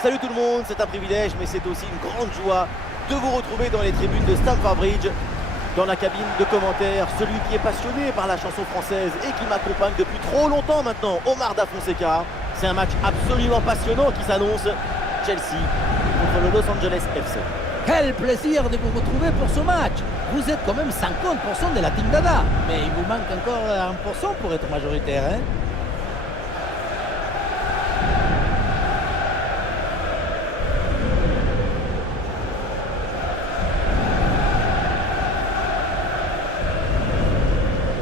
Salut tout le monde, c'est un privilège mais c'est aussi une grande joie de vous retrouver dans les tribunes de Stamford Bridge, dans la cabine de commentaires, celui qui est passionné par la chanson française et qui m'accompagne depuis trop longtemps maintenant, Omar Da Fonseca. C'est un match absolument passionnant qui s'annonce, Chelsea contre le Los Angeles FC. Quel plaisir de vous retrouver pour ce match. Vous êtes quand même 50% de la Team Dada, mais il vous manque encore 1% pour être majoritaire, hein.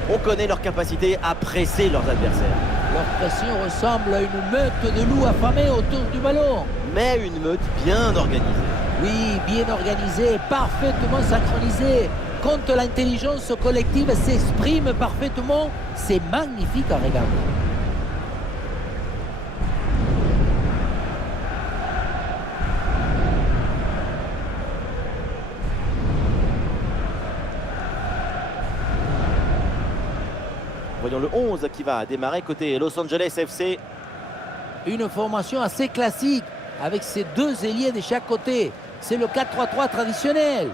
On connaît leur capacité à presser leurs adversaires. Leur pression ressemble à une meute de loups affamés autour du ballon. Mais une meute bien organisée. Oui, bien organisée, parfaitement synchronisée. Quand l'intelligence collective s'exprime parfaitement, c'est magnifique à regarder. Voyons le 11 qui va démarrer côté Los Angeles FC. Une formation assez classique, avec ses deux ailiers de chaque côté. C'est le 4-3-3 traditionnel.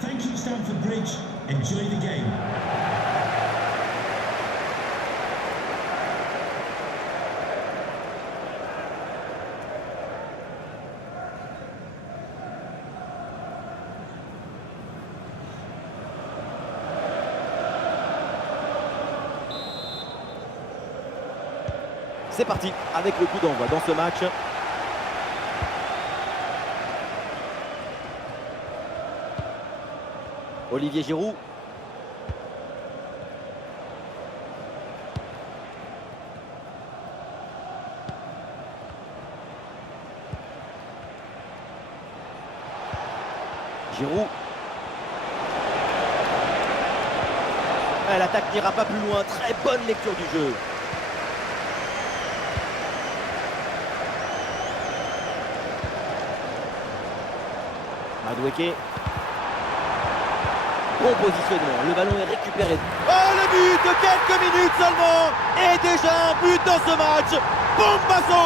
Thank you, Stamford Bridge. Enjoy the game. C'est parti avec le coup d'envoi dans ce match. Olivier Giroud. Giroud. L'attaque n'ira pas plus loin. Très bonne lecture du jeu. Madueke. Bon positionnement, le ballon est récupéré. Oh, le but de quelques minutes seulement. Et déjà un but dans ce match. Bombasso!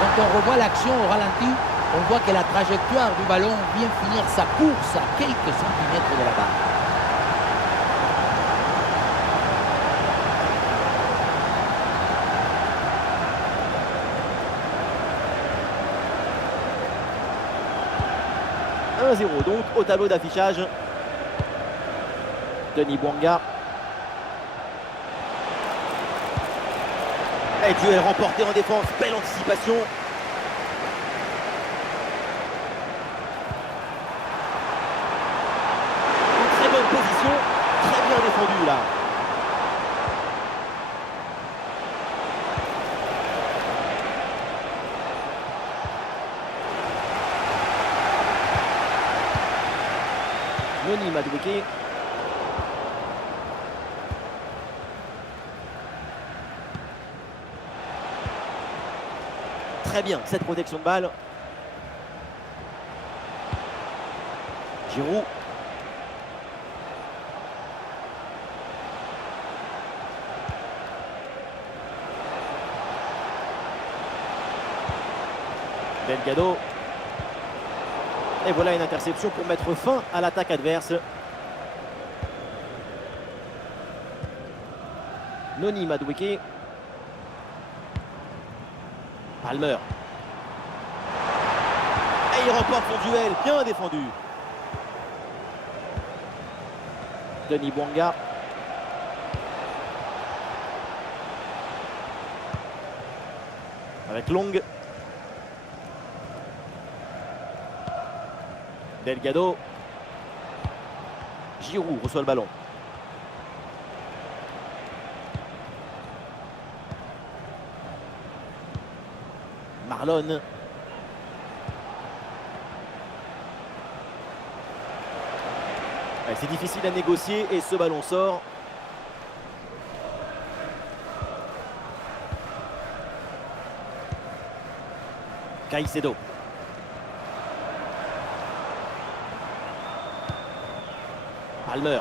Quand on revoit l'action au ralenti, on voit que la trajectoire du ballon vient finir sa course à quelques centimètres de la barre. Donc au tableau d'affichage. Denis Bouanga. Et duel remporté en défense, belle anticipation. Une très bonne position, très bien défendu là. Noni Madueke. Très bien cette protection de balle. Giroud. Delgado. Et voilà une interception pour mettre fin à l'attaque adverse. Noni Madueke. Palmer. Et il remporte son duel, bien défendu. Denis Bouanga. Avec Long. Delgado. Giroud reçoit le ballon. Marlon. C'est difficile à négocier et ce ballon sort. Caicedo. Palmer.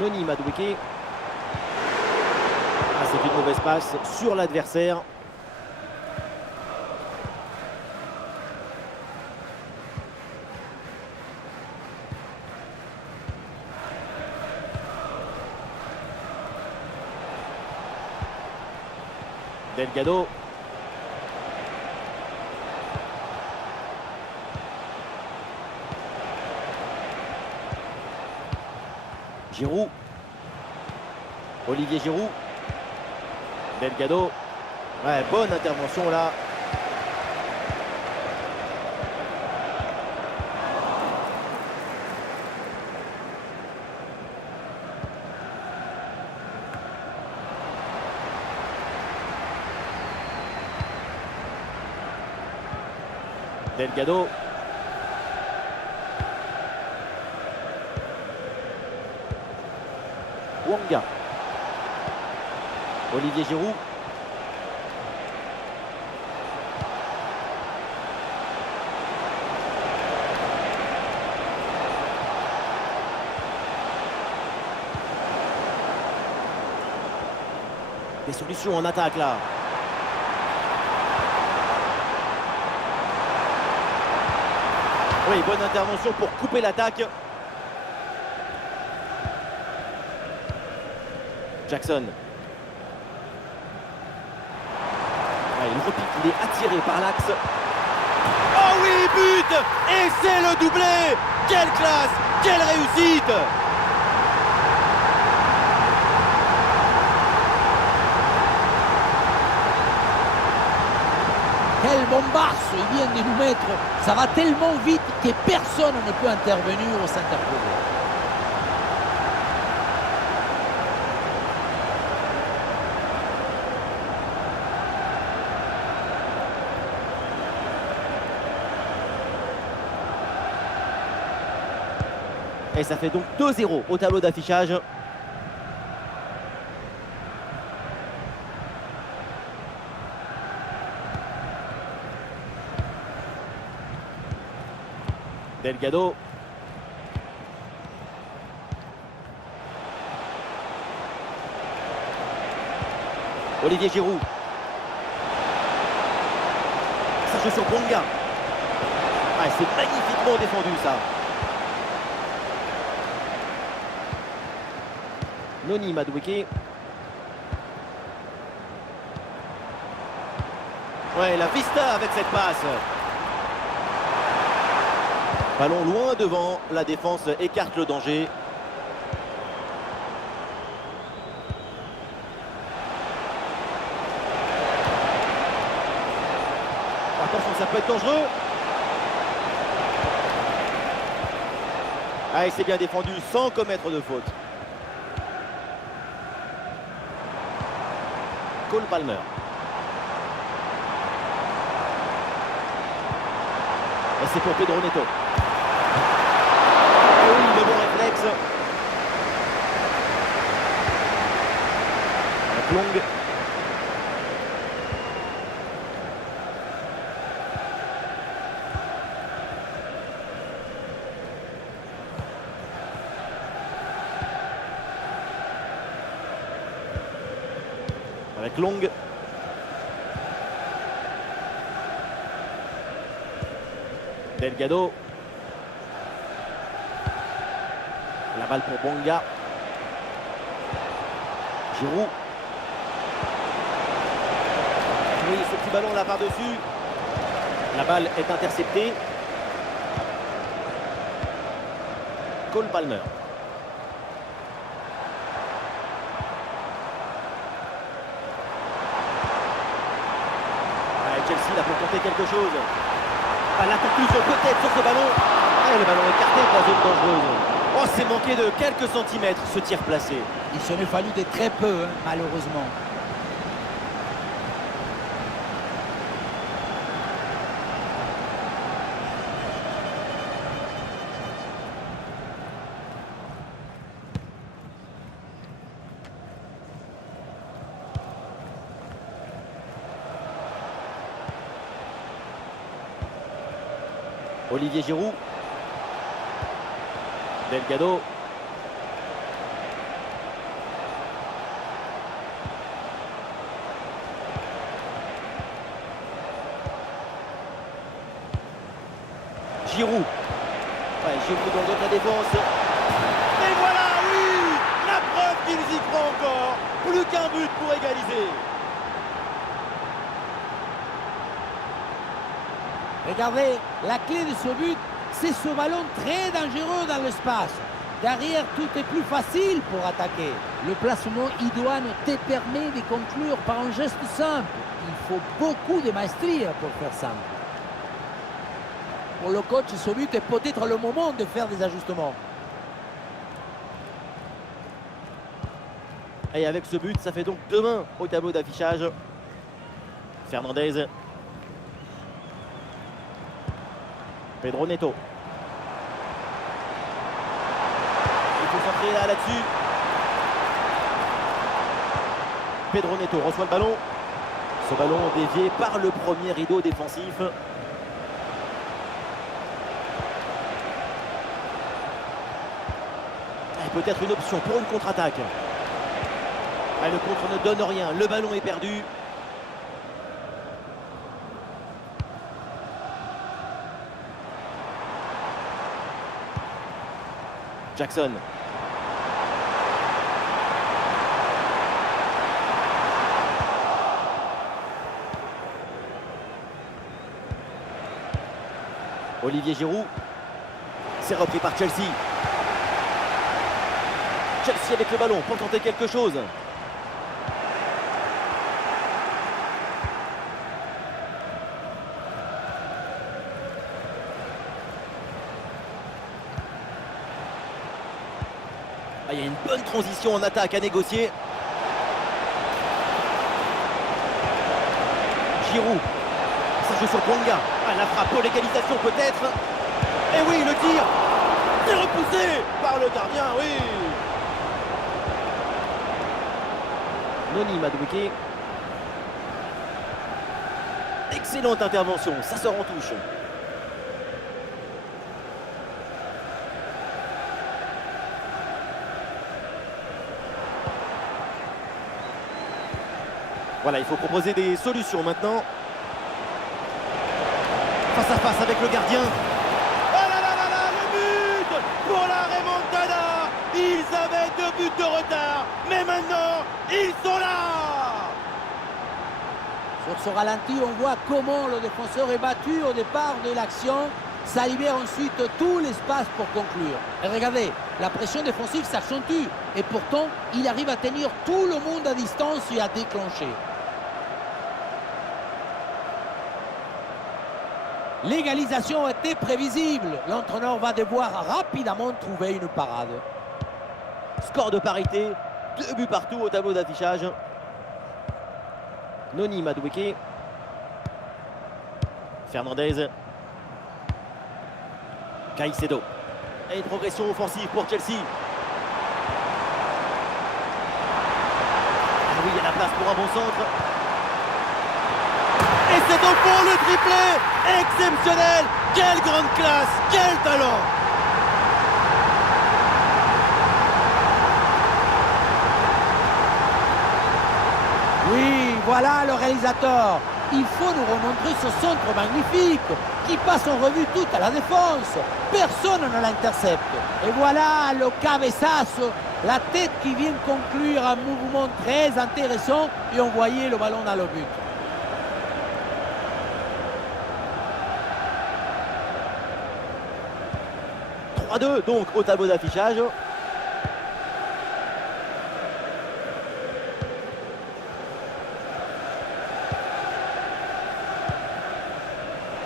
Noni Madueke. Ah, c'est une mauvaise passe sur l'adversaire. Delgado. Giroud. Olivier Giroud. Delgado. Ouais, bonne intervention là. Delgado. Wanga. Olivier Giroud. Des solutions en attaque là. Oui, bonne intervention pour couper l'attaque. Jackson. Ouais, il repique, il est attiré par l'axe. Oh oui, but! Et c'est le doublé! Quelle classe! Quelle réussite! Quel bombasse il vient de nous mettre. Ça va tellement vite que personne ne peut intervenir ou s'interposer. Et ça fait donc 2-0 au tableau d'affichage. Delgado. Olivier Giroud. Ça joue sur Bonga. Ah, c'est magnifiquement défendu ça. Noni Madueke. Ouais, la vista avec cette passe. Ballon loin devant, la défense écarte le danger. Attention, ça peut être dangereux. Ah, il s'est bien défendu sans commettre de faute. Cole Palmer. Et c'est pour Pedro Neto. Et oui, le bon réflexe. Avec Long. Avec Long. Delgado. La balle pour Bonga. Giroud. Oui, ce petit ballon là par-dessus. La balle est interceptée. Cole Palmer. Chelsea là pour tenter quelque chose. Ah, la conclusion peut-être sur ce ballon. Ah, le ballon écarté de la zone dangereuse. Oh, c'est manqué de quelques centimètres ce tir placé. Il s'en est fallu de très peu, hein, malheureusement. Olivier Giroud. Delgado. Giroud. Ouais, Giroud dans la défense. Et voilà, oui, la preuve qu'ils y croient encore. Plus qu'un but pour égaliser. Regardez, la clé de ce but, c'est ce ballon très dangereux dans l'espace. Derrière, tout est plus facile pour attaquer. Le placement idoine te permet de conclure par un geste simple. Il faut beaucoup de maestria pour faire ça. Pour le coach, ce but est peut-être le moment de faire des ajustements. Et avec ce but, ça fait donc 2-1 au tableau d'affichage. Fernandez. Pedro Neto. Il faut s'entrer là-dessus. Pedro Neto reçoit le ballon. Ce ballon dévié par le premier rideau défensif. Et peut-être une option pour une contre-attaque. Le contre ne donne rien. Le ballon est perdu. Jackson. Olivier Giroud. C'est repris par Chelsea. Chelsea avec le ballon pour tenter quelque chose. Il y a une bonne transition en attaque à négocier. Giroud. Ça joue sur Bonga. La frappe pour l'égalisation peut-être. Et oui, le tir. C'est repoussé par le gardien, oui. Noni Madueke. Excellente intervention, ça sort en touche. Voilà, il faut proposer des solutions maintenant. Face à face avec le gardien. Oh là là là là, le but pour la remontada. Ils avaient 2 buts de retard, mais maintenant, ils sont là. Sur ce ralenti, on voit comment le défenseur est battu au départ de l'action. Ça libère ensuite tout l'espace pour conclure. Et regardez, la pression défensive s'accentue. Et pourtant, il arrive à tenir tout le monde à distance et à déclencher. L'égalisation était prévisible. L'entraîneur va devoir rapidement trouver une parade. Score de parité, 2 buts partout au tableau d'affichage. Noni Madueke. Fernandez. Caicedo. Et une progression offensive pour Chelsea. Ah oui, il y a la place pour un bon centre. Et c'est au fond le triplé exceptionnel. Quelle grande classe, quel talent. Oui, voilà le réalisateur. Il faut nous remontrer ce centre magnifique qui passe en revue toute la défense. Personne ne l'intercepte. Et voilà le cabezazo, la tête qui vient conclure un mouvement très intéressant et envoyer le ballon dans le but. « 3-2 donc au tableau d'affichage.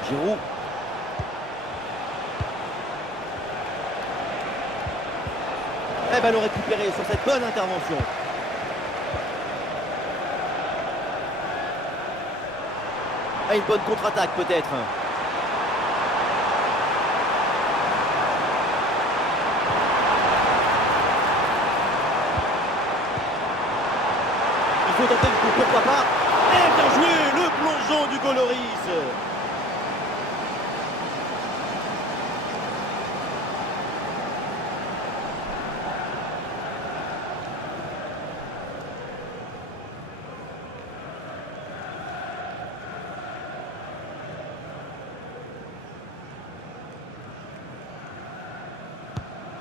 Giroud. Et ballon récupéré sur cette bonne intervention. Et une bonne contre-attaque peut-être. Il faut tenter le coup, pourquoi pas. Et bien joué, le plongeon du Goloris.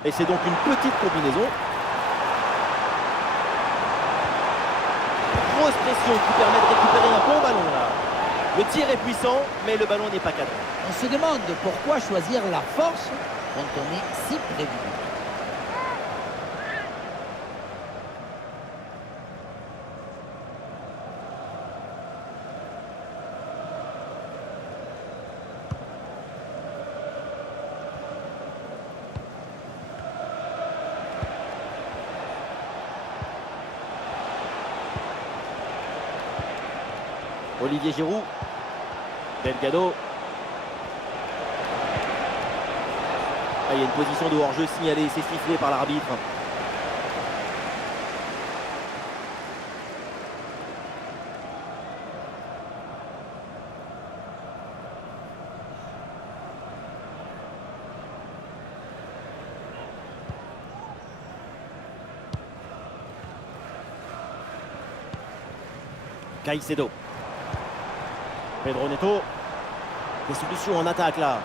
Et c'est donc une petite combinaison. Grosse pression qui permet de récupérer un bon ballon là. Le tir est puissant, mais le ballon n'est pas cadré. On se demande pourquoi choisir la force quand on est si près du but. Olivier Giroud. Delgado. Ah, il y a une position de hors-jeu signalée, c'est sifflé par l'arbitre. Caicedo. Pedro Neto. Des solutions en attaque là.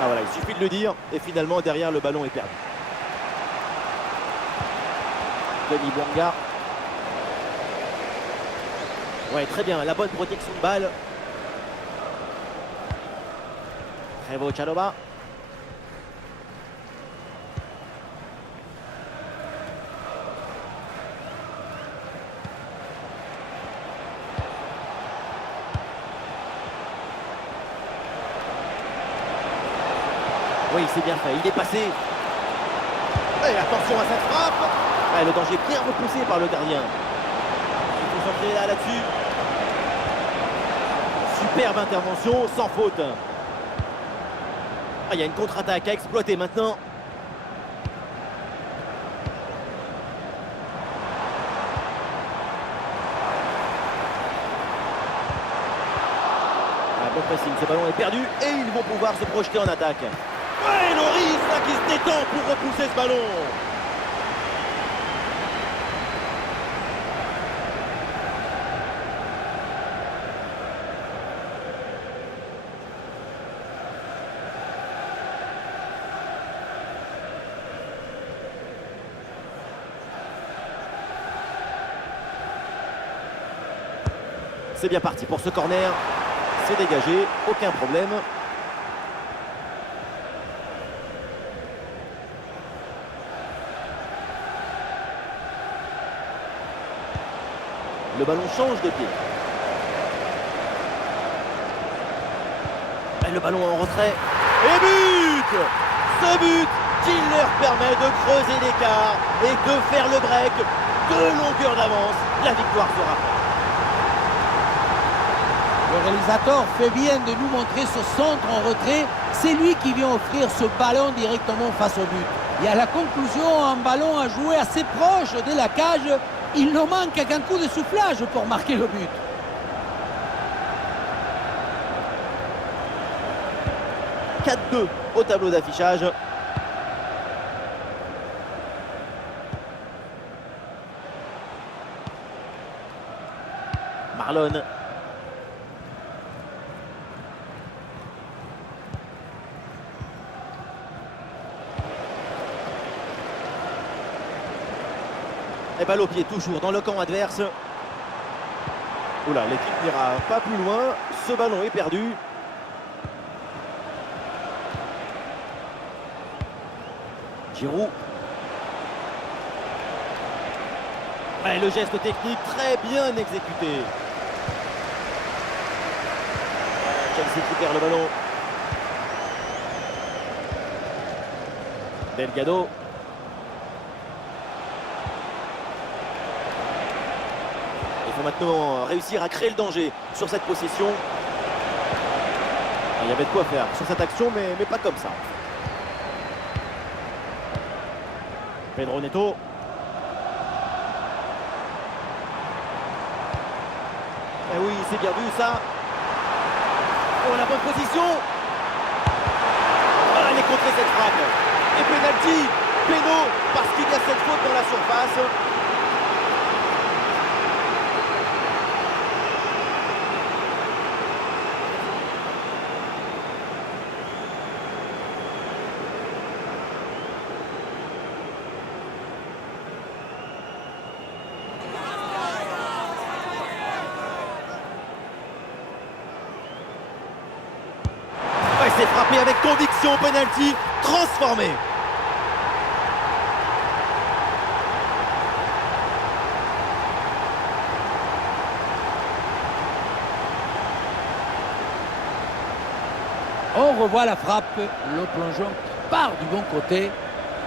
Ah voilà, il suffit de le dire. Et finalement, derrière, le ballon est perdu. Denis Bouanga. Ouais, très bien. La bonne protection de balle. Trevo Chalobah. Oui, c'est bien fait, il est passé. Et attention à cette frappe. Ah, le danger bien repoussé par le gardien. Il est concentré là-dessus. Superbe intervention, sans faute. Ah, il y a une contre-attaque à exploiter maintenant. Ah, bon pressing, ce ballon est perdu et ils vont pouvoir se projeter en attaque. Ouais, Loris là qui se détend pour repousser ce ballon. C'est bien parti pour ce corner. C'est dégagé, aucun problème. Le ballon change de pied. Et le ballon en retrait. Et but! Ce but qui leur permet de creuser l'écart et de faire le break. 2 longueurs d'avance. La victoire sera faite. Le réalisateur fait bien de nous montrer ce centre en retrait. C'est lui qui vient offrir ce ballon directement face au but. Et à la conclusion, un ballon à jouer assez proche de la cage. Il ne manque qu'un coup de soufflage pour marquer le but. « 4-2 au tableau d'affichage. Marlon. Et balle au pied toujours dans le camp adverse. Oula, l'équipe n'ira pas plus loin. Ce ballon est perdu. Giroud. Et le geste technique très bien exécuté. Chelsea qui perd le ballon. Delgado. Il faut maintenant réussir à créer le danger sur cette possession. Il y avait de quoi faire sur cette action, mais pas comme ça. Pedro Neto. Eh oui, c'est bien vu ça. Oh, la bonne position. Ah, elle est contrée cette frappe. Et penalty. Péno, parce qu'il y a cette faute dans la surface. frappé avec conviction, penalty transformé. On revoit la frappe, le plongeon part du bon côté.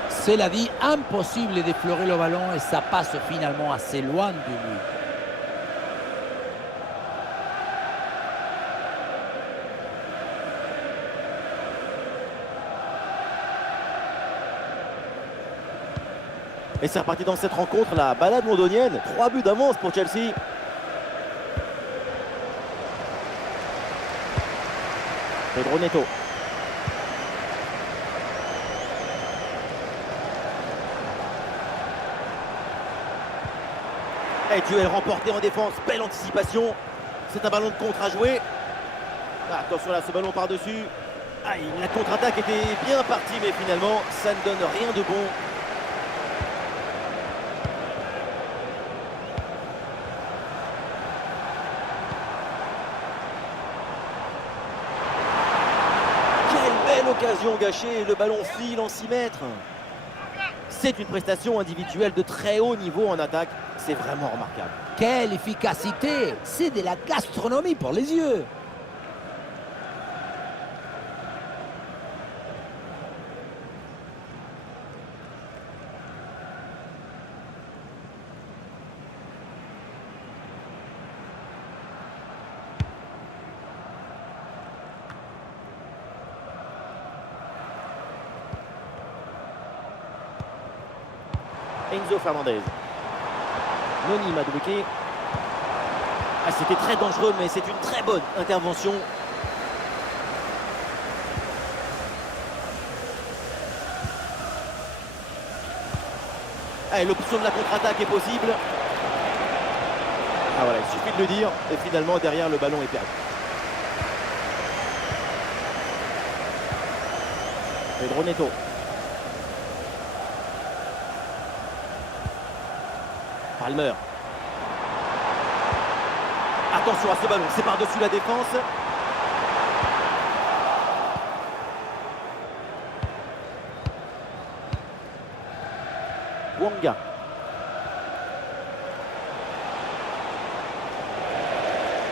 C'est la vie, impossible d'effleurer le ballon et ça passe finalement assez loin de lui. Et c'est reparti dans cette rencontre, la balade londonienne. 3 buts d'avance pour Chelsea. Pedro Neto. Et duel remporté en défense, belle anticipation. C'est un ballon de contre à jouer. Ah, attention là, ce ballon par-dessus. Ah, la contre-attaque était bien partie, mais finalement, ça ne donne rien de bon. Quelle belle occasion gâchée, le ballon file en 6 mètres. C'est une prestation individuelle de très haut niveau en attaque. C'est vraiment remarquable. Quelle efficacité! C'est de la gastronomie pour les yeux. Enzo Fernandez. Noni Madueke. Ah, c'était très dangereux, mais c'est une très bonne intervention. Ah, l'option de la contre-attaque est possible. Ah voilà, il suffit de le dire. Et finalement, derrière, le ballon est perdu. Pedro Neto. Palmer. Attention à ce ballon, c'est par-dessus la défense. Wanga.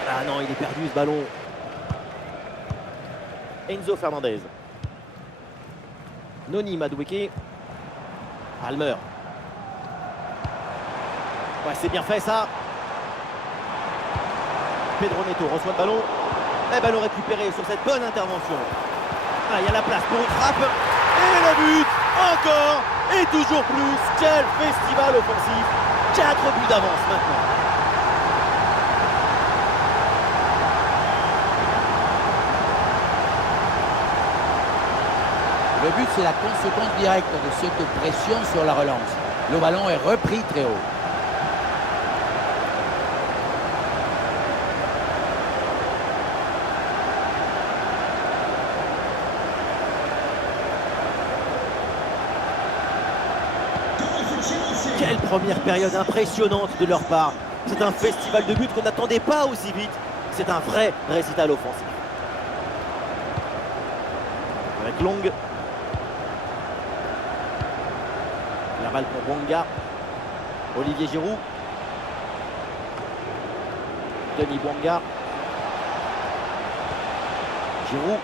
Ah non, il est perdu ce ballon. Enzo Fernandez. Noni Madueke. Palmer. Ouais, c'est bien fait ça. Pedro Neto reçoit le ballon. Et ballon récupéré sur cette bonne intervention. Ah, il y a la place pour une frappe. Et le but. Encore. Et toujours plus. Quel festival offensif. 4 buts d'avance maintenant. Le but, c'est la conséquence directe de cette pression sur la relance. Le ballon est repris très haut. Quelle première période impressionnante de leur part. C'est un festival de buts qu'on n'attendait pas aussi vite. C'est un vrai récital offensif. Avec Long. La balle pour Wanga. Olivier Giroud. Denis Wanga. Giroud.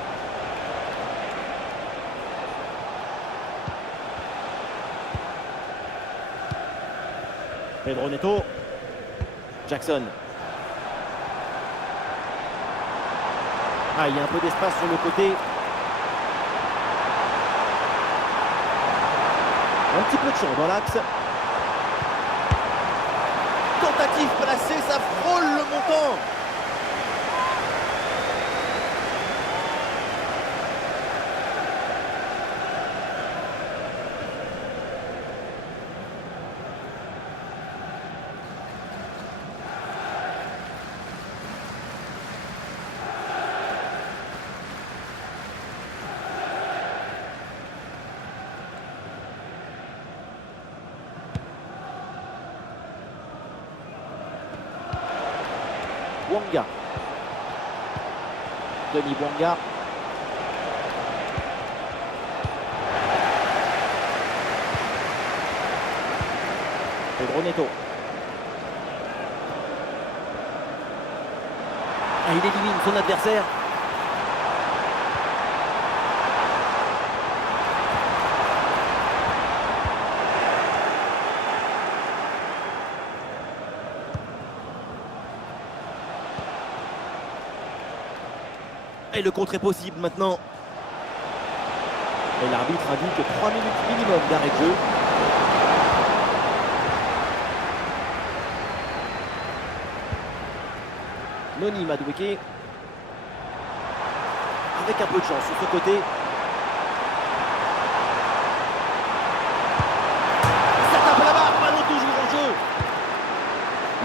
Pedro Neto. Jackson. Ah, il y a un peu d'espace sur le côté. Un petit peu de champ dans l'axe. Tentative placée, ça frôle le montant. Wanga. Denis Wanga. Pedro Neto. Ah, il élimine son adversaire. Et le contre est possible maintenant. Et l'arbitre indique 3 minutes minimum d'arrêt de jeu. Noni Madueke. Avec un peu de chance sur ce côté. Ça tape là-bas, ballon toujours en jeu.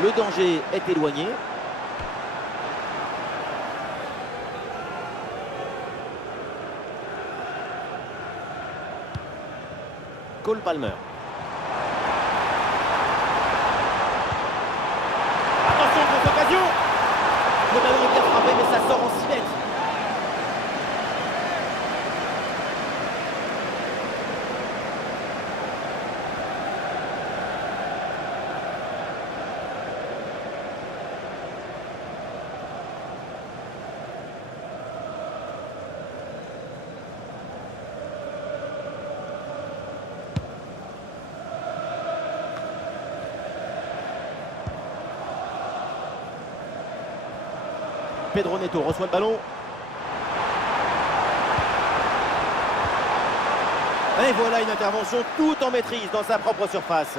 Le danger est éloigné. Cole Palmer. Attention, grosse occasion. Le ballon est bien frappé, mais ça sort en 6 mètres. Pedro Neto reçoit le ballon. Et voilà une intervention tout en maîtrise dans sa propre surface.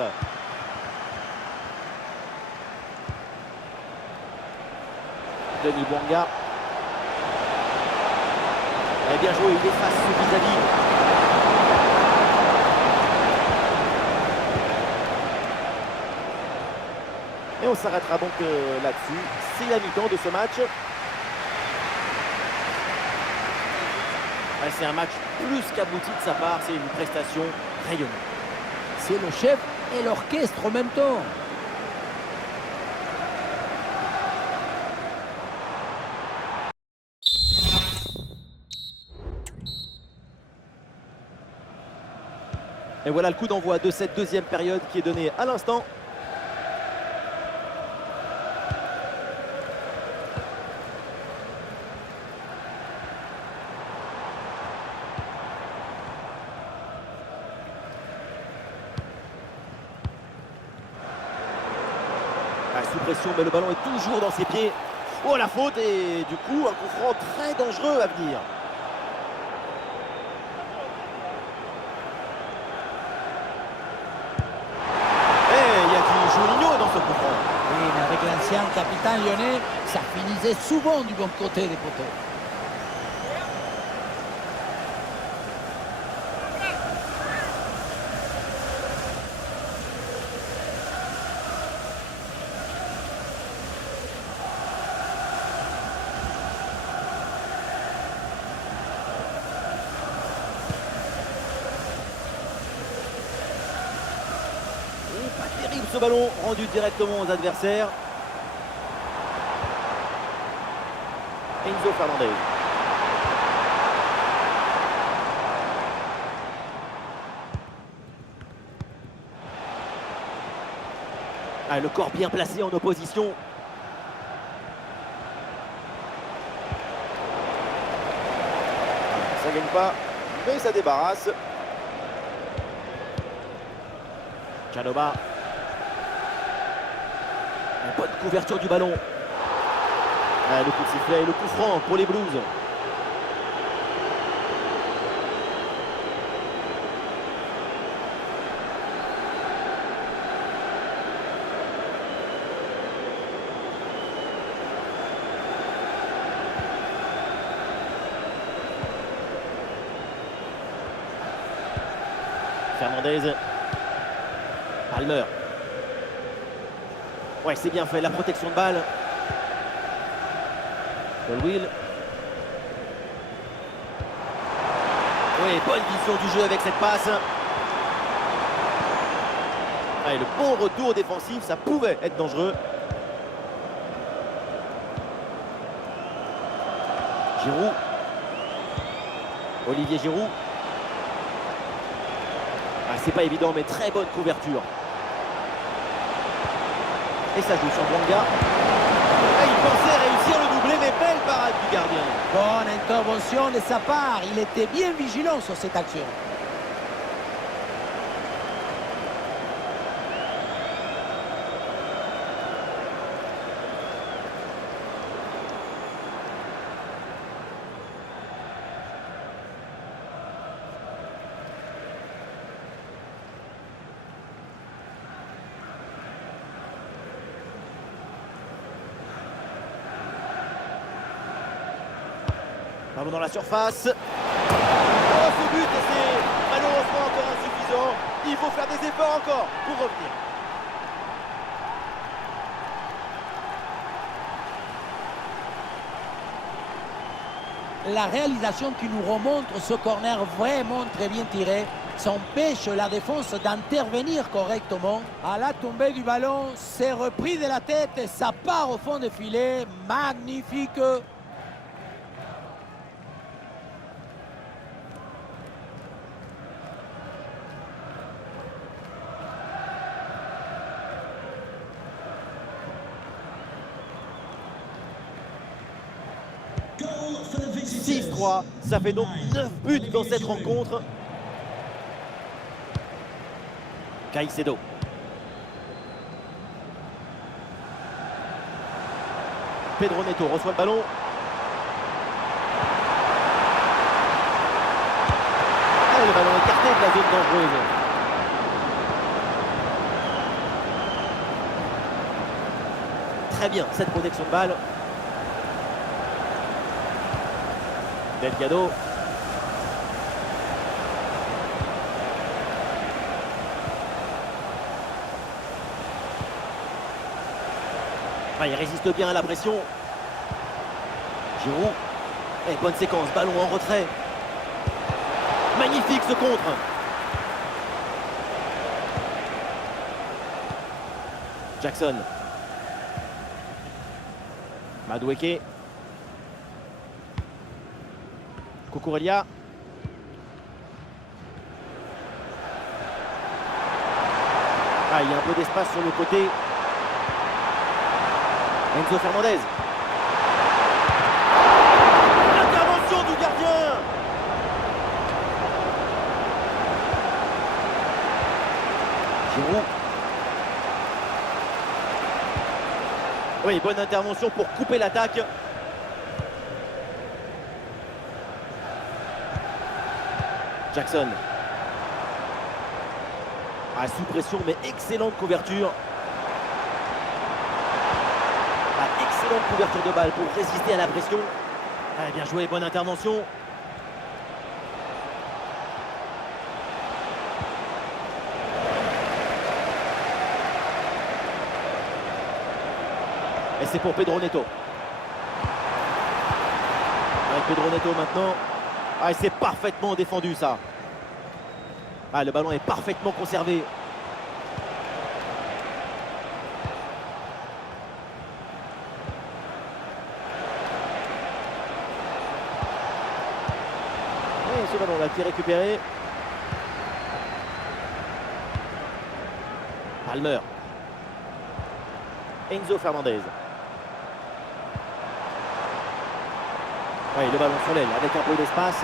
Denis Bouanga. Et bien joué, il efface ce vis-à-vis. Et on s'arrêtera donc là-dessus. C'est la mi-temps de ce match. C'est un match plus qu'abouti de sa part, c'est une prestation rayonnante. C'est le chef et l'orchestre en même temps. Et voilà le coup d'envoi de cette deuxième période qui est donné à l'instant. Sous pression, mais le ballon est toujours dans ses pieds. Oh, la faute, et du coup un coup franc très dangereux à venir. Et il y a du Juninho dans ce coup franc. Oui, mais avec l'ancien capitaine lyonnais, ça finissait souvent du bon côté des poteaux. Pas terrible ce ballon rendu directement aux adversaires. Enzo Fernandez. Ah, le corps bien placé en opposition. Ça gagne pas, mais ça débarrasse. Canova. Une bonne couverture du ballon. Ah, le coup de sifflet et le coup franc pour les Blues. Fernandez. Palmer. Ouais, c'est bien fait, la protection de balle. Will. Oui, bonne vision du jeu avec cette passe. Et le bon retour défensif, ça pouvait être dangereux. Giroud. Olivier Giroud. Ah, c'est pas évident, mais très bonne couverture. Et ça joue sur Bouanga. Et il pensait réussir le doublé, mais belle parade du gardien. Bonne intervention de sa part. Il était bien vigilant sur cette action. Ballon dans la surface. Oh, ce but, et c'est malheureusement encore insuffisant. Il faut faire des efforts encore pour revenir. La réalisation qui nous remontre ce corner vraiment très bien tiré s'empêche la défense d'intervenir correctement. À la tombée du ballon, c'est repris de la tête et ça part au fond du filet. Magnifique! Goal for the visitors. 6-3, ça fait donc 9 buts dans cette rencontre. Caicedo. Pedro Neto reçoit le ballon. Ah, le ballon écarté de la zone dangereuse. Très bien cette protection de balle. Delgado. Ah, il résiste bien à la pression. Giroud. Et bonne séquence, ballon en retrait. Magnifique ce contre. Jackson. Madueke. Cucurella. Ah, il y a un peu d'espace sur le côté. Enzo Fernandez. L'intervention du gardien. Giroud. Oui, bonne intervention pour couper l'attaque. Jackson. Ah, sous pression, mais excellente couverture. Ah, excellente couverture de balle pour résister à la pression. Ah, bien joué, bonne intervention. Et c'est pour Pedro Neto. Avec Pedro Neto maintenant. Ah, et c'est parfaitement défendu ça. Ah, le ballon est parfaitement conservé. Et ce ballon là qui est récupéré. Palmer. Enzo Fernandez. Oui, le ballon sur l'aile avec un peu d'espace.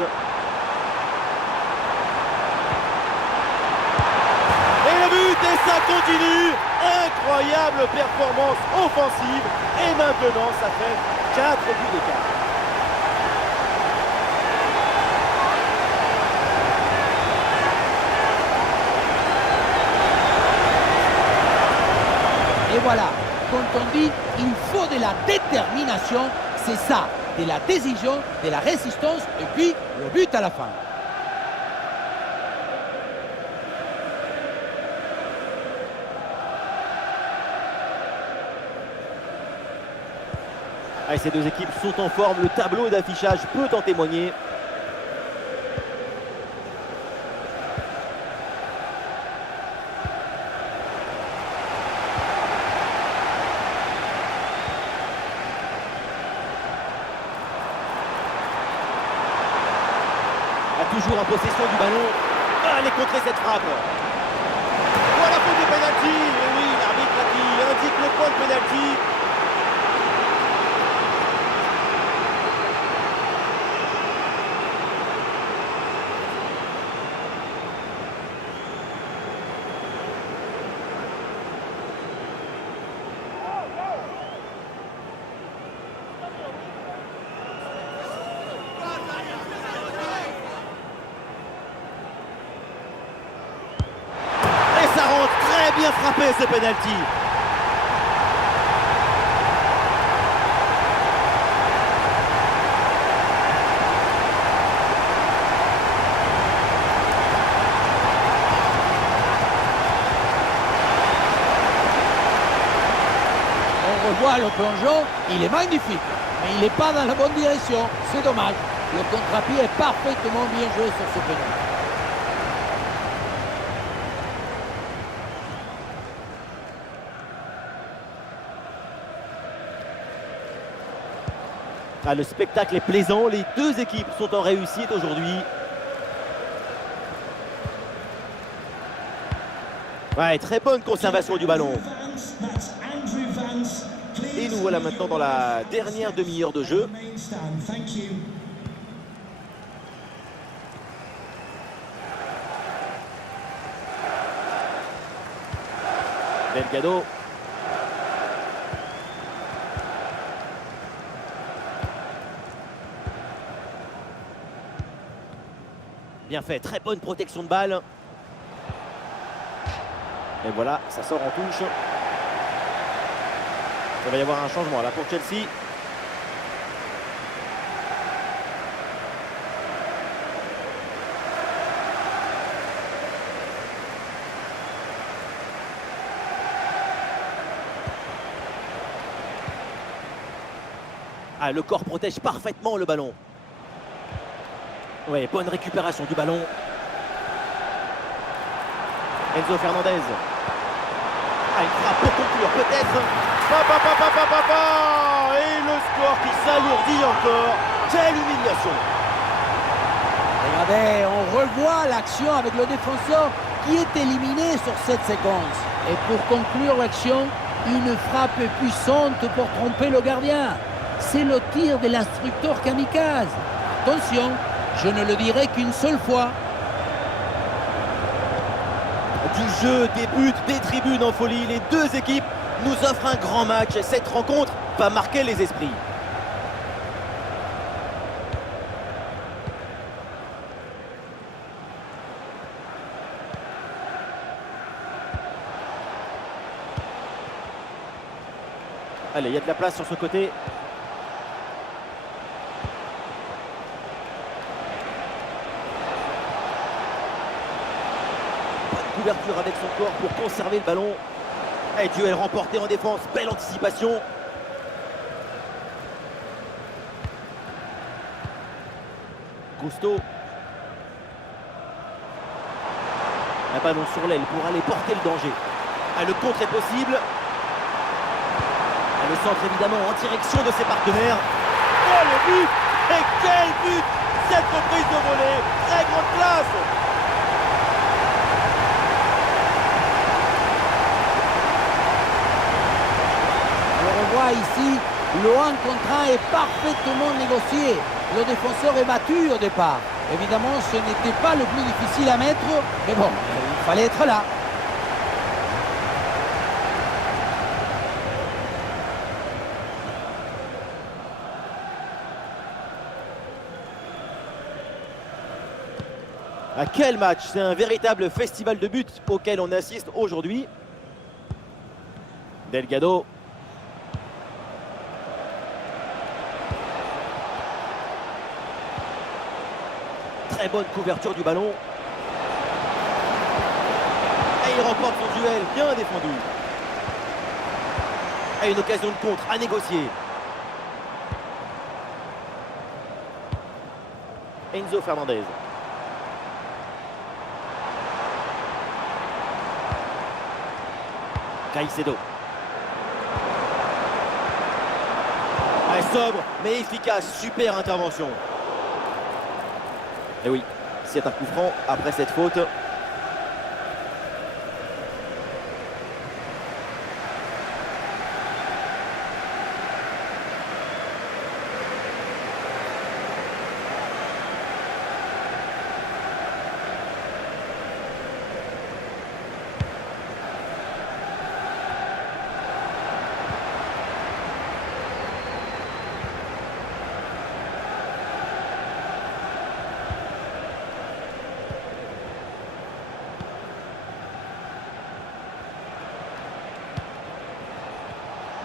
Et le but, et ça continue. Incroyable performance offensive. Et maintenant, ça fait 4 buts d'écart. Et voilà, quand on dit il faut de la détermination, c'est ça, de la décision, de la résistance et puis le but à la fin. Allez, ces deux équipes sont en forme, le tableau d'affichage peut en témoigner. Toujours en possession du ballon. Allez contrer cette frappe. Voilà pour des pénaltys. Et oui, l'arbitre qui indique le point de pénalty. Très bien frappé ce penalty. On revoit le plongeon, il est magnifique, mais il n'est pas dans la bonne direction. C'est dommage. Le contre-pied est parfaitement bien joué sur ce penalty. Ah, le spectacle est plaisant, les deux équipes sont en réussite aujourd'hui. Ouais, très bonne conservation du ballon. Vance, that's Andrew Vance. Et Please nous voilà maintenant dans la dernière demi-heure de jeu. main stand. Thank you. Delgado. Bien fait, très bonne protection de balle. Et voilà, ça sort en touche. Il va y avoir un changement là pour Chelsea. Ah, le corps protège parfaitement le ballon. Ouais, bonne récupération du ballon. Enzo Fernandez. Ah, une frappe pour conclure, peut-être. Et le score qui s'alourdit encore. Quelle humiliation. Regardez, on revoit l'action avec le défenseur qui est éliminé sur cette séquence. Et pour conclure l'action, une frappe puissante pour tromper le gardien. C'est le tir de l'instructeur kamikaze. Attention, je ne le dirai qu'une seule fois. Du jeu, des buts, des tribunes en folie, les deux équipes nous offrent un grand match. Cette rencontre va marquer les esprits. Allez, il y a de la place sur ce côté. Couverture avec son corps pour conserver le ballon. Et duel remporté en défense, belle anticipation. Gusto. Un ballon sur l'aile pour aller porter le danger. Ah, le contre est possible. Ah, le centre évidemment en direction de ses partenaires. Oh, le but! Et quel but! Cette reprise de volée, très grande classe. On voit ici, le 1 contre 1 est parfaitement négocié. Le défenseur est battu au départ. Évidemment, ce n'était pas le plus difficile à mettre, mais bon, il fallait être là. Ah, quel match! C'est un véritable festival de buts auquel on assiste aujourd'hui. Delgado. Très bonne couverture du ballon. Et il remporte son duel, bien défendu. Et une occasion de contre à négocier. Enzo Fernandez. Caicedo. Sobre mais efficace, super intervention. Et oui, c'est un coup franc après cette faute.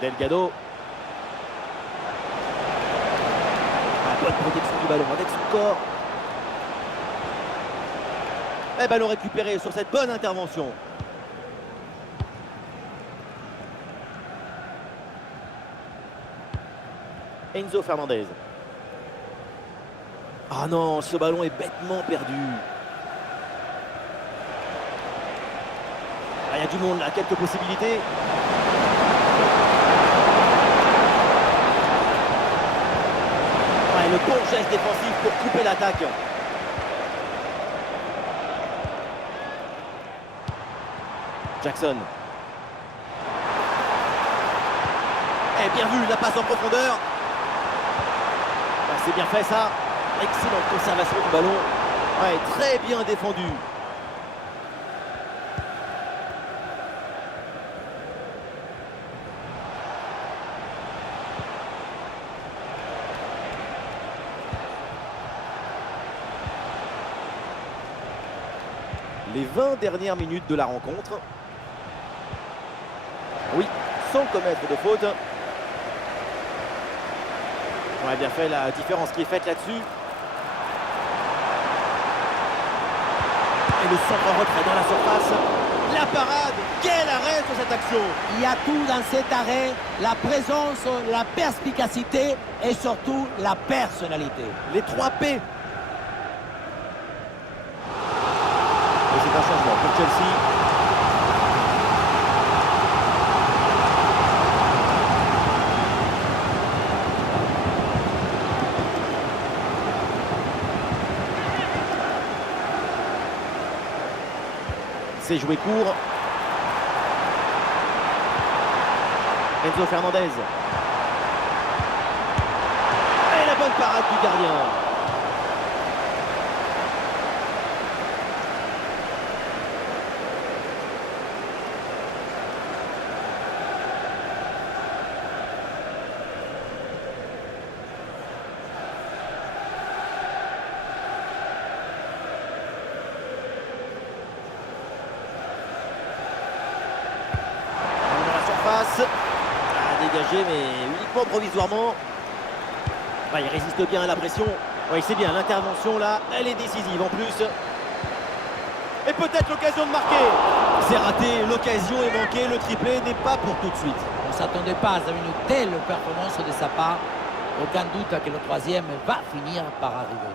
Delgado. La bonne protection du ballon avec son corps. Et ballon récupéré sur cette bonne intervention. Enzo Fernandez. Ah non, ce ballon est bêtement perdu. Ah, il y a du monde là, quelques possibilités. Ah, et le bon geste défensif pour couper l'attaque. Jackson. Et bien vu, la passe en profondeur. Ah, c'est bien fait ça. Excellente conservation du ballon. Ouais, très bien défendu. Les 20 dernières minutes de la rencontre. Oui, sans commettre de faute. On a bien fait la différence qui est faite là-dessus. Et le centre en retrait dans la surface. La parade, quel arrêt sur cette action. Il y a tout dans cet arrêt, la présence, la perspicacité et surtout la personnalité. Les 3 P. Et c'est un changement pour Chelsea. C'est joué court. Enzo Fernandez. Et la bonne parade du gardien. À dégager, mais uniquement provisoirement. Ah, il résiste bien à la pression. Oui, c'est bien, l'intervention là, elle est décisive en plus. Et peut-être l'occasion de marquer. C'est raté, l'occasion est manquée, le triplé n'est pas pour tout de suite. On ne s'attendait pas à une telle performance de sa part. Aucun doute que le troisième va finir par arriver.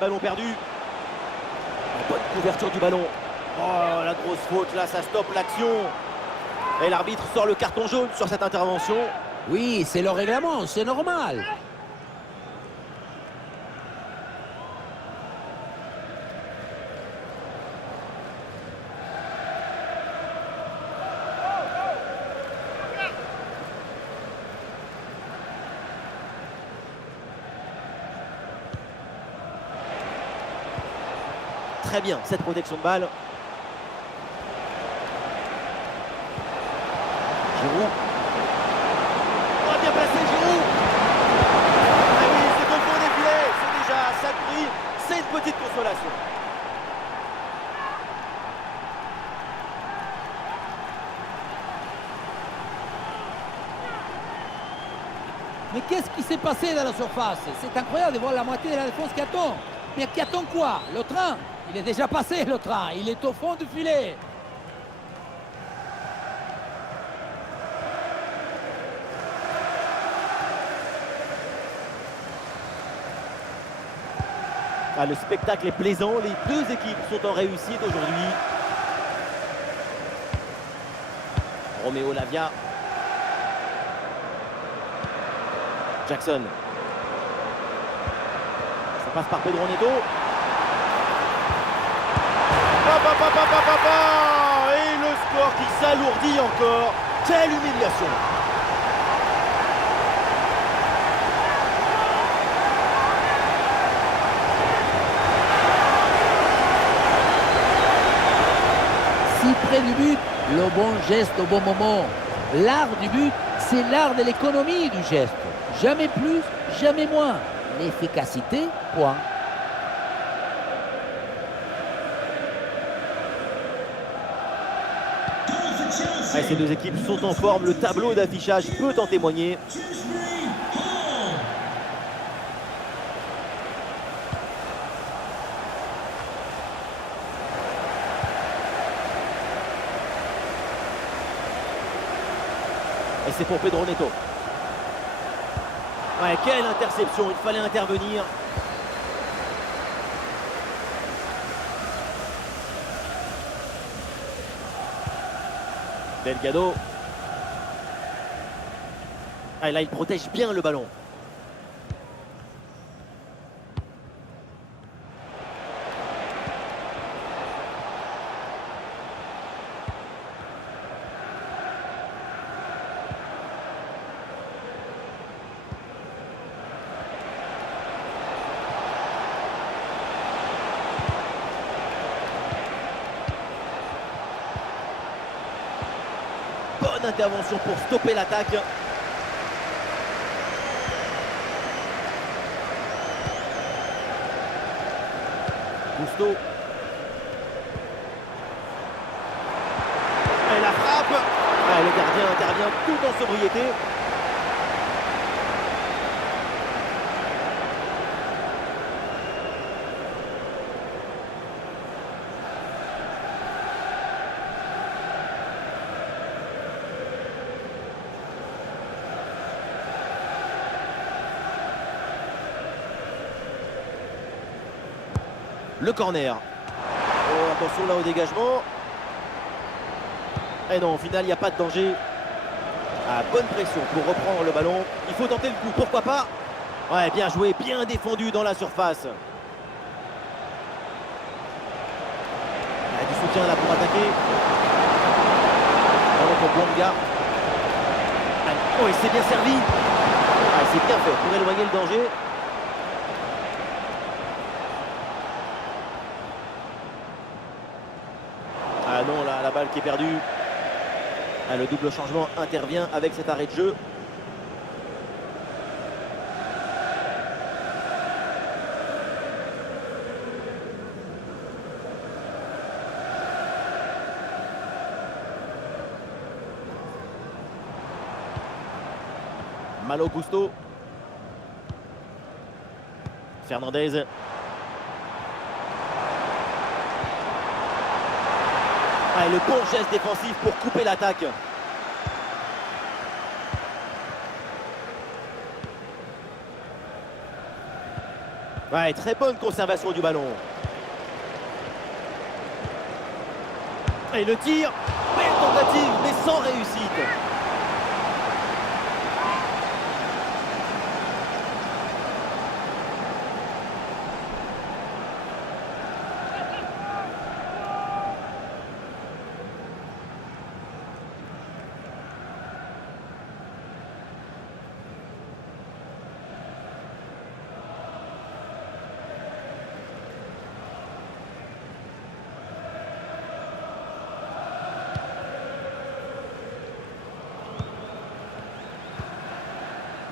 Ballon perdu. La bonne couverture du ballon. Oh, la grosse faute là, ça stoppe l'action. Et l'arbitre sort le carton jaune sur cette intervention. Oui, c'est le règlement, c'est normal. Très bien, cette protection de balle. Giroud. Oh, bien placé, Giroud. Ah oui, c'est au fond des filets. C'est déjà ça de prix. C'est une petite consolation. Mais qu'est-ce qui s'est passé dans la surface? C'est incroyable de voir la moitié de la défense qui attend. Mais qui attend quoi? Le train? Il est déjà passé le train. Il est au fond du filet. Ah, le spectacle est plaisant. Les deux équipes sont en réussite aujourd'hui. Roméo Lavia. Jackson. Ça passe par Pedro Neto. Et le score qui s'alourdit encore. Quelle humiliation. Si près du but, le bon geste au bon moment. L'art du but, c'est l'art de l'économie du geste. Jamais plus, jamais moins. L'efficacité, point. Goal for Chelsea. Allez, ces deux équipes sont en forme, le tableau d'affichage peut en témoigner. Dewsbury Hall. Et c'est pour Pedro Neto. Ouais, quelle interception, il fallait intervenir. Delgado. Ah, là, il protège bien le ballon. Bonne intervention pour stopper l'attaque. Gusto. Et la frappe. Ah, le gardien intervient tout en sobriété. Le corner. Oh, attention là au dégagement. Et non, au final, il n'y a pas de danger. Ah, bonne pression pour reprendre le ballon. Il faut tenter le coup, pourquoi pas. Ouais, bien joué, bien défendu dans la surface. Ah, du soutien là pour attaquer. Ballon pour Blanca. Ah, oh, il s'est bien servi. Ah, c'est bien fait pour éloigner le danger. Ah non, là, la balle qui est perdue. Ah, le double changement intervient avec cet arrêt de jeu. Malo Gusto. Fernandez. Ah, et le bon geste défensif pour couper l'attaque. Ouais, très bonne conservation du ballon. Et le tir. Belle tentative, mais sans réussite.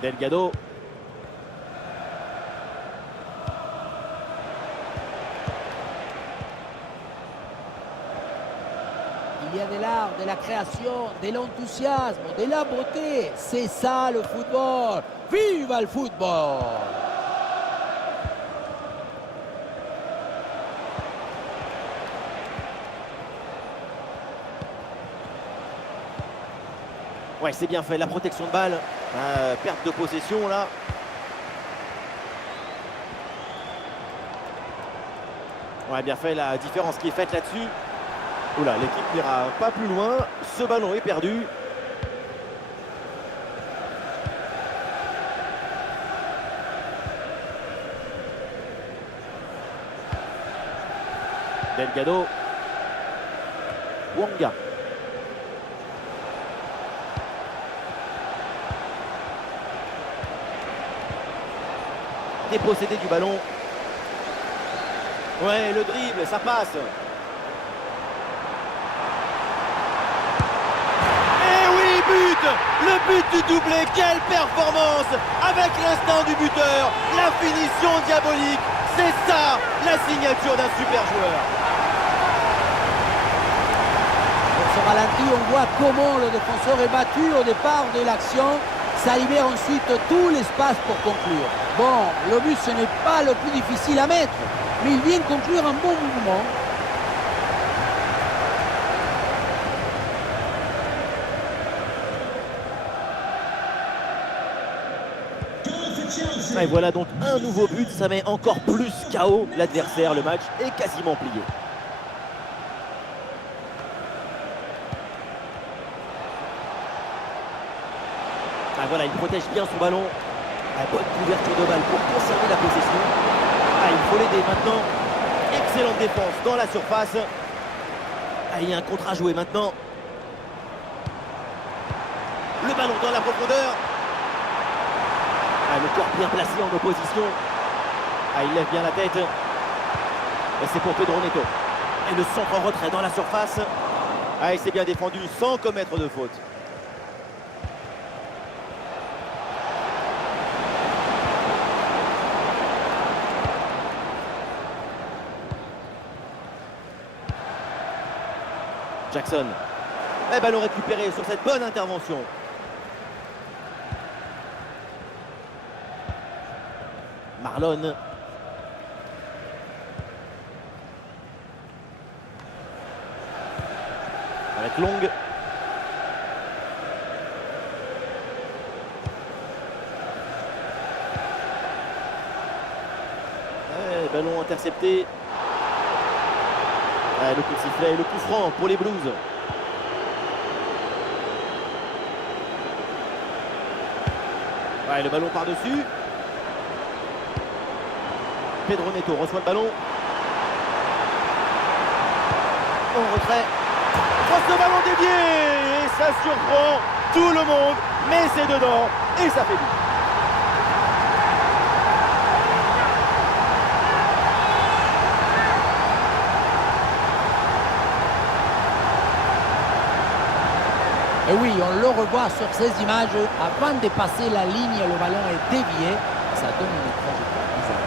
Delgado. Il y a de l'art, de la création, de l'enthousiasme, de la beauté. C'est ça le football. Vive le football! Ouais, c'est bien fait, la protection de balle. Perte de possession là. Ouais, bien fait, la différence qui est faite là-dessus. Oula, l'équipe n'ira pas plus loin. Ce ballon est perdu. Delgado. Wanga. Dépossédé du ballon. Ouais, le dribble, ça passe. Et oui, but! Le but du doublé, quelle performance! Avec l'instinct du buteur, la finition diabolique, c'est ça la signature d'un super joueur. Pour ce ralenti, on voit comment le défenseur est battu au départ de l'action. Ça libère ensuite tout l'espace pour conclure. Bon, le but ce n'est pas le plus difficile à mettre, mais il vient conclure un bon mouvement. Goal for Chelsea. Et voilà donc un nouveau but, ça met encore plus KO l'adversaire. Le match est quasiment plié. Ah, voilà, il protège bien son ballon. Ah, bonne couverture de balle pour conserver la possession. Ah, il faut l'aider maintenant. Excellente défense dans la surface. Ah, il y a un contre à jouer maintenant. Le ballon dans la profondeur. Ah, le corps bien placé en opposition. Ah, il lève bien la tête. Et c'est pour Pedro Neto. Et le centre en retrait dans la surface. Ah, il s'est bien défendu sans commettre de faute. Jackson. Et ballon récupéré sur cette bonne intervention. Marlon. Avec Long. Ballon intercepté. Le coup de sifflet et le coup franc pour les Blues. Le ballon par-dessus. Pedro Neto reçoit le ballon. En retrait. Oh, ce ballon dévié. Et ça surprend tout le monde. Mais c'est dedans. Et ça fait but. Et oui, on le revoit sur ces images. Avant de passer la ligne, le ballon est dévié. Ça donne une trajectoire bizarre.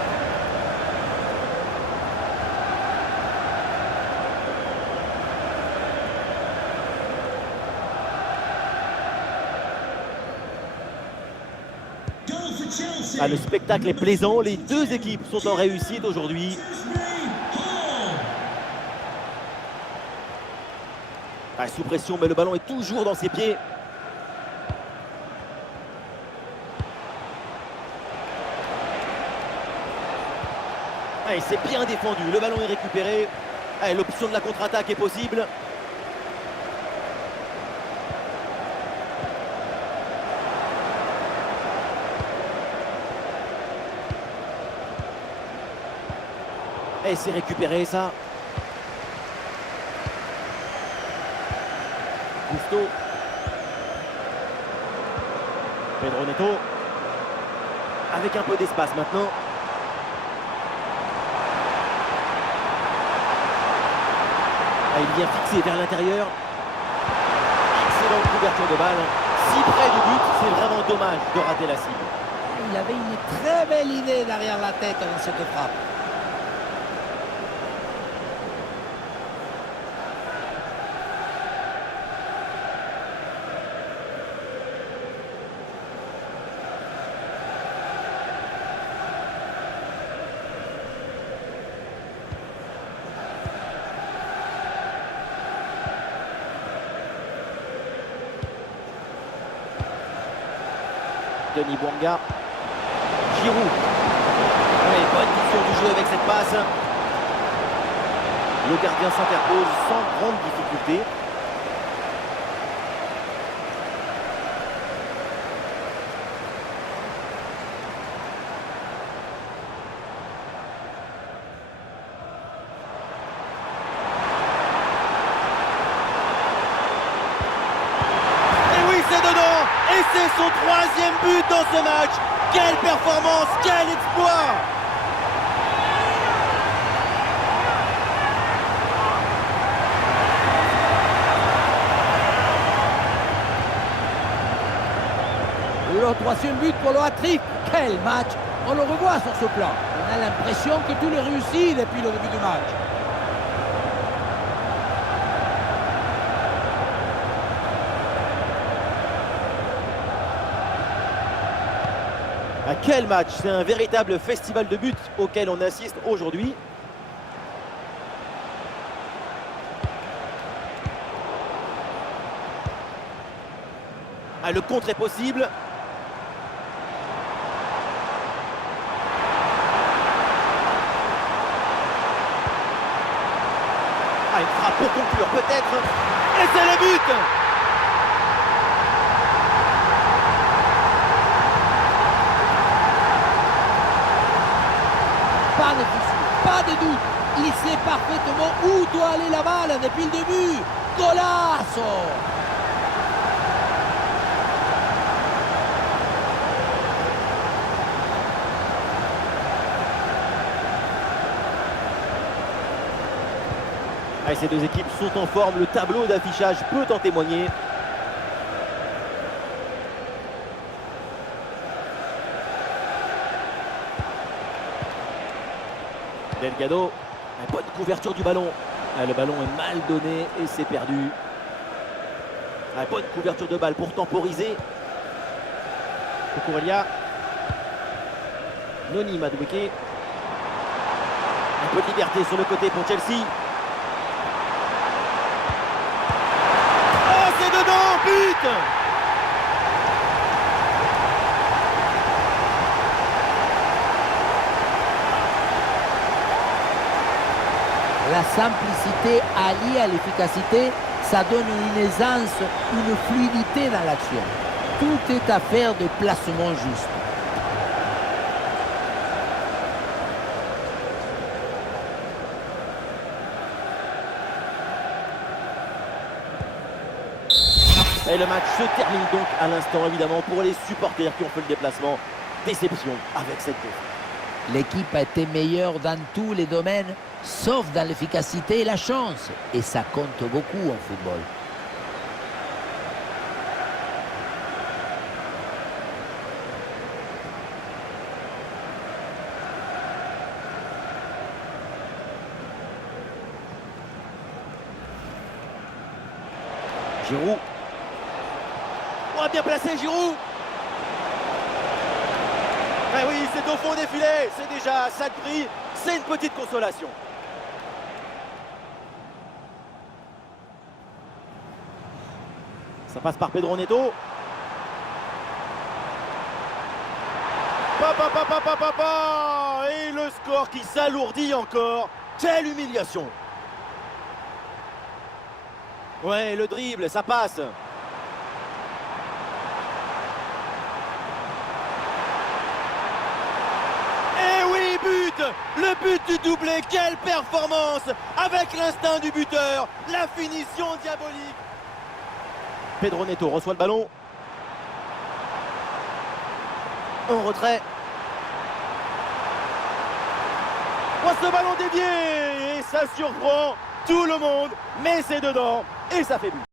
Goal for Chelsea. Ah, le spectacle est plaisant. Les deux équipes sont en réussite aujourd'hui. Dewsbury Hall. Sous pression, mais le ballon est toujours dans ses pieds. Il s'est bien défendu. Le ballon est récupéré. L'option de la contre-attaque est possible. Et c'est récupéré ça. Gusto. Pedro Neto. Avec un peu d'espace maintenant. Il vient fixer vers l'intérieur. Excellente couverture de balle. Si près du but, c'est vraiment dommage de rater la cible. Il avait une très belle idée derrière la tête dans cette frappe. Denis Bouanga. Giroud. Bonne vision du jeu avec cette passe. Le gardien s'interpose sans grande difficulté. C'est dedans et c'est son troisième but dans ce match. Quelle performance, quel exploit! Et le troisième but pour le hat-trick. Quel match! On le revoit sur ce plan. On a l'impression que tout est réussi depuis le début du match. Ah, quel match! C'est un véritable festival de buts auquel on assiste aujourd'hui. Ah, le contre est possible. Ah, une frappe pour conclure peut-être. Et c'est le but! Pas de souci, pas de doute. Il sait parfaitement où doit aller la balle depuis le début. Golasso! Ah, ces deux équipes sont en forme, le tableau d'affichage peut en témoigner. Delgado, une bonne couverture du ballon. Ah, le ballon est mal donné et c'est perdu. Ah, bonne couverture de balle pour temporiser. Cucurella. Noni Madueke. Un peu de liberté sur le côté pour Chelsea. Oh, c'est dedans, but! La simplicité alliée à l'efficacité, ça donne une aisance, une fluidité dans l'action. Tout est affaire de placement juste. Et le match se termine donc à l'instant, évidemment, pour les supporters qui ont fait le déplacement. Déception avec cette défaite. L'équipe a été meilleure dans tous les domaines, sauf dans l'efficacité et la chance. Et ça compte beaucoup en football. Giroud. Oh, bien placé Giroud. Eh oui, c'est au fond des filets, c'est déjà ça de prix, c'est une petite consolation. Ça passe par Pedro Neto. Papa, et le score qui s'alourdit encore. Quelle humiliation. Ouais, le dribble, ça passe. Le but du doublé, quelle performance avec l'instinct du buteur, la finition diabolique. Pedro Neto reçoit le ballon. En retrait. Oh, ce ballon dévié et ça surprend tout le monde, mais c'est dedans et ça fait but.